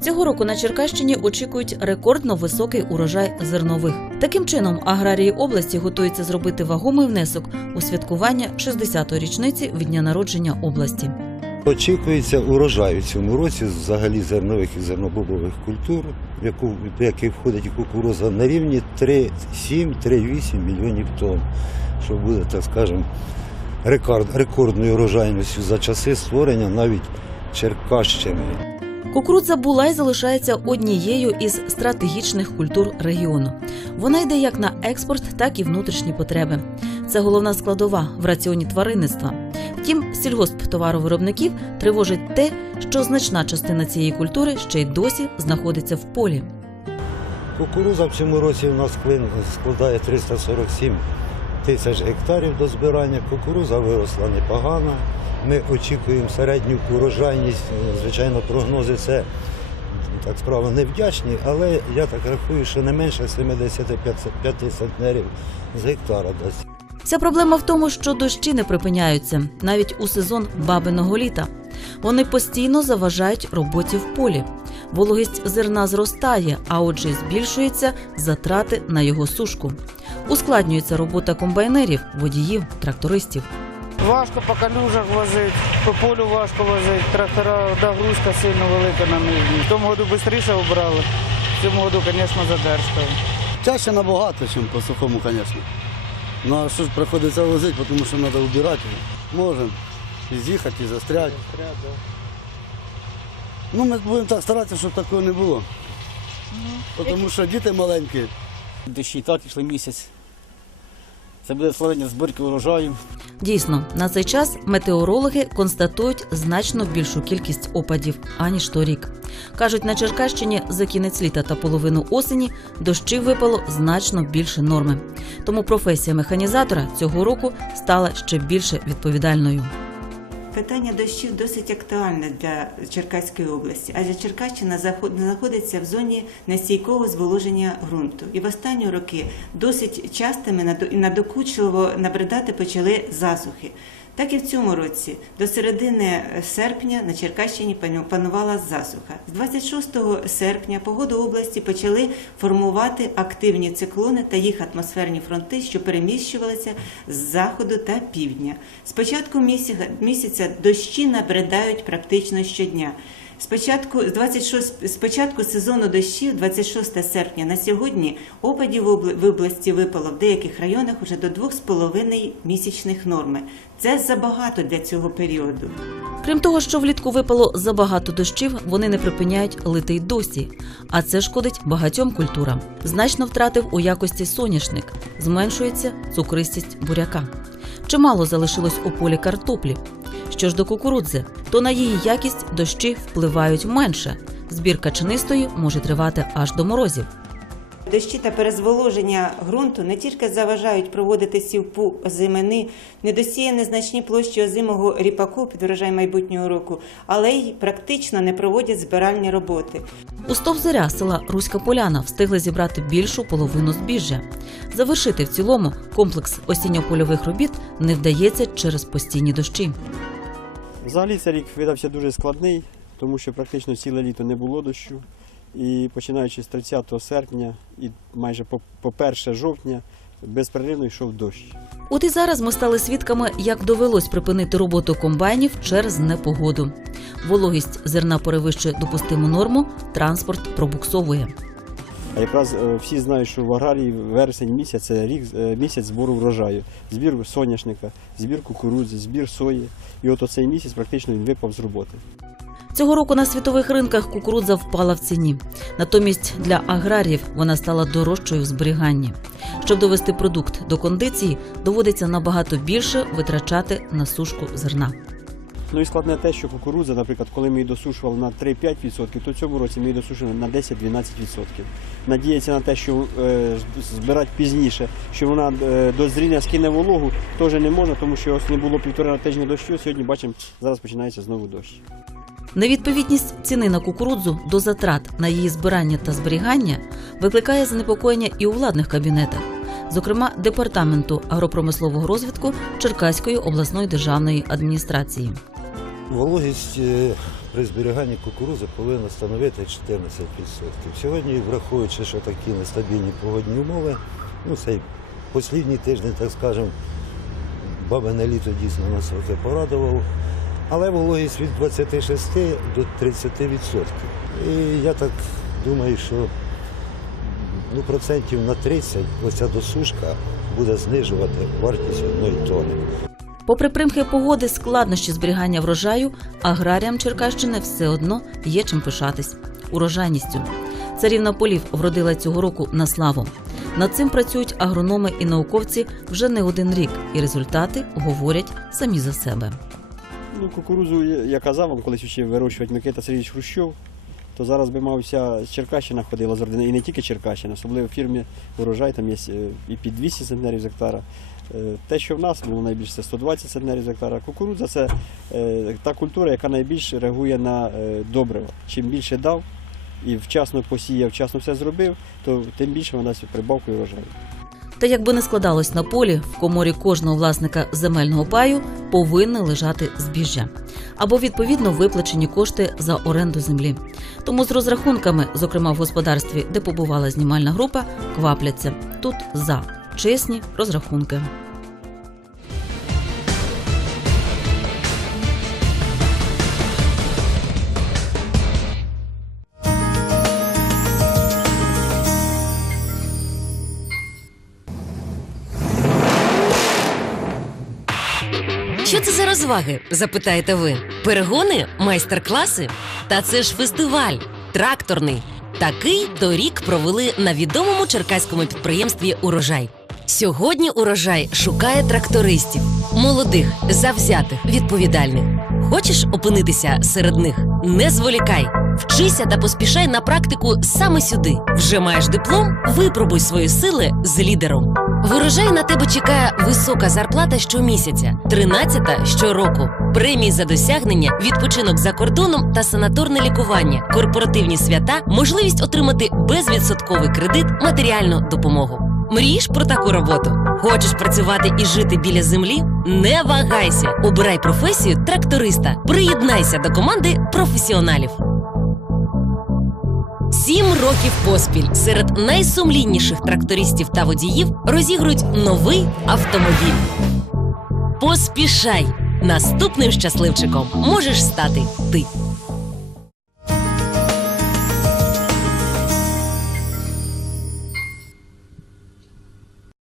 Цього року на Черкащині очікують рекордно високий урожай зернових. Таким чином, аграрії області готуються зробити вагомий внесок у святкування 60-ї річниці від дня народження області. Очікується урожай у цьому році взагалі зернових і зернобобових культур, в яку які входить кукуруза на рівні 3,7-3,8 мільйонів тонн, що буде, так скажемо, рекорд, рекордною урожайністю за часи створення навіть Черкащини. Кукурудза була і залишається однією із стратегічних культур регіону. Вона йде як на експорт, так і внутрішні потреби. Це головна складова в раціоні тваринництва. Втім, сільгосптоваровиробників тривожить те, що значна частина цієї культури ще й досі знаходиться в полі. Кукуруза в цьому році у нас клин складає 347 тисяч гектарів до збирання. Кукуруза виросла непогано. Ми очікуємо середню урожайність. Звичайно, прогнози це так справа невдячні, але я так рахую, що не менше 75 центнерів з гектара дасть. Вся проблема в тому, що дощі не припиняються навіть у сезон бабиного літа. Вони постійно заважають роботі в полі. Вологість зерна зростає, а отже, збільшуються затрати на його сушку. Ускладнюється робота комбайнерів, водіїв, трактористів. Важко по калюжах возити, по полю важко возити, трактора, нагрузка сильно велика на них. В тому году швидше обрали, в цьому году, звісно, задержка. Чаще набагато, ніж по сухому, звісно. Ну а що ж приходиться возити, тому що треба убирати. Можемо і з'їхати, і застряти. Ну, ми будемо так старатися, щоб такого не було. Тому що діти маленькі. Дощі і так пішли місяць. Це буде створення зборки урожаю. Дійсно, на цей час метеорологи констатують значно більшу кількість опадів аніж торік. кажуть, на Черкащині за кінець літа та половину осені дощів випало значно більше норми. Тому професія механізатора цього року стала ще більше відповідальною. Питання дощів досить актуальне для Черкаської області, адже Черкащина знаходиться в зоні нестійкого зволоження ґрунту. І в останні роки досить частими надокучливо набридати почали засухи. Так і в цьому році до середини серпня на Черкащині пану- панувала засуха. З 26 серпня погоду області почали формувати активні циклони та їх атмосферні фронти, що переміщувалися з заходу та півдня. З початку місяця дощі набридають практично щодня. Спочатку з 26, з початку сезону дощів, 26 серпня на сьогодні, опадів в області випало в деяких районах уже до 2,5 місячних норми. Це забагато для цього періоду. Крім того, що влітку випало забагато дощів, вони не припиняють лити й досі. А це шкодить багатьом культурам. Значно втратив у якості соняшник, зменшується цукристість буряка. Чимало залишилось у полі картоплі. Що ж до кукурудзи, то на її якість дощі впливають менше. Збір качанистої може тривати аж до морозів. Дощі та перезволоження ґрунту не тільки заважають проводити сівпу озимини, недосіє незначні площі озимого ріпаку під врожай майбутнього року, але й практично не проводять збиральні роботи. У стовзоря села Руська Поляна встигли зібрати більшу половину збіжжя. Завершити в цілому комплекс осінньо-польових робіт не вдається через постійні дощі. Взагалі цей рік видався дуже складний, тому що практично ціле літо не було дощу. І починаючи з 30 серпня і майже по, по 1 жовтня безперервно йшов дощ. От і зараз ми стали свідками, як довелось припинити роботу комбайнів через непогоду. Вологість зерна перевищує допустиму норму, транспорт пробуксовує. А якраз е, всі знають, що в аграрії вересень місяць це рік е, місяць збору врожаю, збір соняшника, збір кукурудзи, збір сої. І от оцей місяць практично він випав з роботи. Цього року на світових ринках кукурудза впала в ціні. Натомість для аграріїв вона стала дорожчою в зберіганні. Щоб довести продукт до кондиції, доводиться набагато більше витрачати на сушку зерна. Ну і складне те, що кукурудза, наприклад, коли ми її досушували на 3-5%, то в цьому році ми її досушуємо на 10-12%. Надіятися на те, що е, збирати пізніше, що вона е, до зріння скине вологу, теж не можна, тому що ось не було півтора тижня дощу. Сьогодні бачимо, зараз починається знову дощ. Невідповідність ціни на кукурудзу до затрат на її збирання та зберігання викликає занепокоєння і у владних кабінетах, зокрема департаменту агропромислового розвитку Черкаської обласної державної адміністрації. Вологість е, при зберіганні кукурузи повинна становити 14%. Сьогодні, враховуючи, що такі нестабільні погодні умови, ну цей останній тиждень, так скажемо, бабине літо дійсно нас трохи порадувало. Але вологість від 26 до 30%. І я так думаю, що ну, процентів на 30 оця досушка буде знижувати вартість одної тони. Попри примхи погоди, складнощі зберігання врожаю, аграріям Черкащини все одно є чим пишатись урожайністю. Царівна полів вродила цього року на славу. Над цим працюють агрономи і науковці вже не один рік, і результати говорять самі за себе. Ну, кукурузу, я казав колись вчив вирощувати Микита Сергійович Хрущов, то зараз би мав вся Черкащина ходила з ордина, і не тільки Черкащина, особливо в фірмі урожай, там є е, і під 200 центнерів з гектара. Е, Те, що в нас було найбільше, це 120 центнерів з гектара. Кукурудза це е, та культура, яка найбільше реагує на е, добрива. Чим більше дав і вчасно посіяв, вчасно все зробив, то тим більше вона прибавку і врожаю. Та якби не складалось на полі, в коморі кожного власника земельного паю повинне лежати збіжжя або відповідно виплачені кошти за оренду землі. Тому з розрахунками, зокрема в господарстві, де побувала знімальна група, квапляться тут за чесні розрахунки. Що це за розваги? запитаєте ви. Перегони, майстер-класи? Та це ж фестиваль тракторний. Такий торік провели на відомому черкаському підприємстві Урожай. Сьогодні урожай шукає трактористів, молодих, завзятих, відповідальних. Хочеш опинитися серед них? Не зволікай. Вчися та поспішай на практику саме сюди. Вже маєш диплом? Випробуй свої сили з лідером. В урожаї на тебе чекає висока зарплата щомісяця, 13-та щороку. Премії за досягнення, відпочинок за кордоном та санаторне лікування, корпоративні свята, можливість отримати безвідсотковий кредит, матеріальну допомогу. Мрієш про таку роботу? Хочеш працювати і жити біля землі? Не вагайся! Обирай професію тракториста. Приєднайся до команди професіоналів. Сім років поспіль серед найсумлінніших трактористів та водіїв розігрують новий автомобіль. Поспішай! Наступним щасливчиком можеш стати ти.